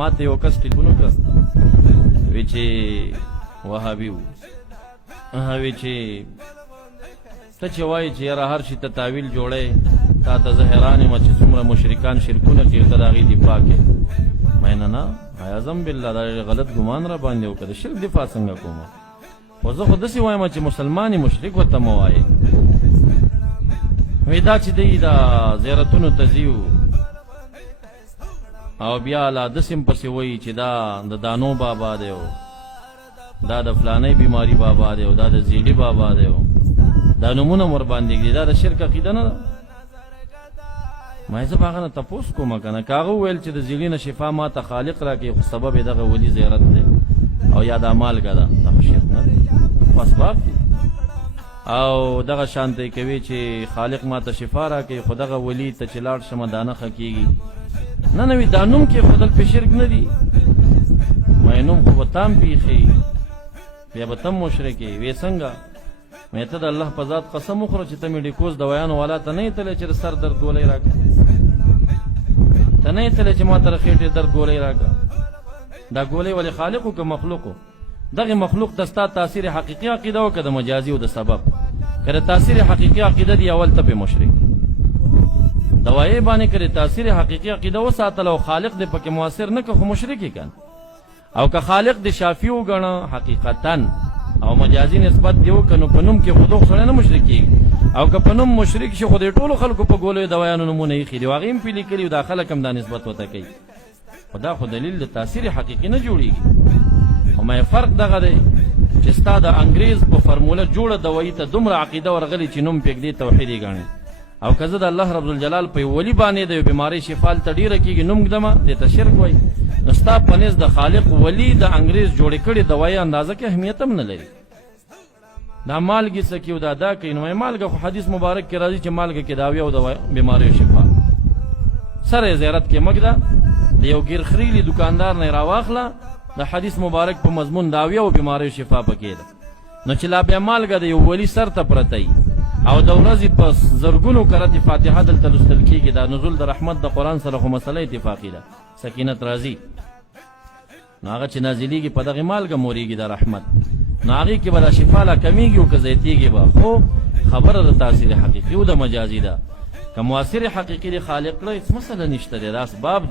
ما ته یو کس ټلیفون وکړ وی چې وهابي و وی چې ته چې وایې چې یاره هر شي ته تاویل جوړی تا ته زه حیران یم چې څومره مشرکان شرکونه کوي ته د هغې دفاع کوې ما نه اعظم بالله دا غلط ګمان را باندې وکړه د شرک دفاع څنګه کوم خو زه خو داسې وایم چې مسلمان مشرک ورته مه وایې وی دا چې دی دا زیارتونو ته ځیو او بیا لا دسم پسې وایي چې دا د دانو بابا دی دا د فلانۍ بیماری بابا دی دا د زیلي بابا دی دا نومونه ور باندې ږدي دا د شرک عقیده نه ده ما زه به هغه نه تپوس کومه که نه که هغه وویل چې د زیلي نه شفا ما ته خالق راکړي خو سبب یې دغه ولي زیارت دی او یا دا مالګه ده دا خو شرک نه دی خو اسباب دي او دغه شانتی کوي چې خالق ما ته شفا راکړي خو دغه ولي ته چې لاړ شمه دا نښه کېږي نه نوي دا نوم کې خودل پې شرک نه دي ما نوم خو به تام پیښي بیا به تم مشرک یې وې څنګه مې ته د الله په ذات قسم وخوره چې ته میډیکوز دوايانو والا ته نه یې تللی چې د سر درد ګولۍ راکړه ته نه یې تللی چې ما ته د خېټې درد ګولۍ راکړه دا ګولۍ ولې خالق و که مخلوق و دغې مخلوق ته ستا تاثیر حقیقي عقیده و که د مجازي و د سبب که د تاثیر حقیقي عقیده دی اول ته پې مشرک دوایې باندې که د تاثیر حقیقي عقیده وساتله او خالق دې پکې مؤثر نه که خو مشرک یې کن او که خالق د شافي وګڼه حقیقتا او مجازي نسبت دی وکړه نو په نوم کې خو دغه سړی نه مشرک کېږي او که په نوم مشرک شي خو د ټولو خلکو په ګولیو دوایانو نومونه ایښي دي او هغې هم پې لیکلي دا خلک هم دا نسبت ورته کوي خو دا خو دلیل د تاثیر حقیقي نه جوړېږي خو مې فرق دغه دی چې ستا د انګریز په فرموله جوړه دوایي ته دومره عقیده ورغلي چې نوم پرېږدي توحید یې ګڼي او که زه د الله رب الجلال په ولي باندې د یو بیمارۍ شفا هلته ډېره کېږي نوم ږدمه دې ته شرک وایي نو ستا په نزد د خالق ولي د انګریز جوړې کړې دوایي اندازه کې اهمیت هم نه لري دا مالګې څه کوي دا دا کوي نو مالګه خو حدیث مبارک کې راځي چې مالګه کې داویه او د بیماریو شفا سره یې زیارت کې مږده د یو ګیر خریلي دکاندار نه یې راواخله د حدیث مبارک په مضمون داویه او بیماریو شفا پکې ده نو چې لا بیا مالګه د یو ولی سر ته پرته وي او د ورځې په زرګونو کرت فاتحه دلته لوستل کېږي دا نزول د رحمت د قرآن سره خو مسله اتفاقي ده سکینت راځي نو هغه چې نازلېږي په دغې مالګه مورېږي د رحمت نو هغې کې به دا شفا لا کمیږي او که زیاتېږي به خو خبره د تاثیر حقیقي او د مجازي ده که مؤثر حقیقي د خالق کړه هېڅ مسله نشته دی دا اسباب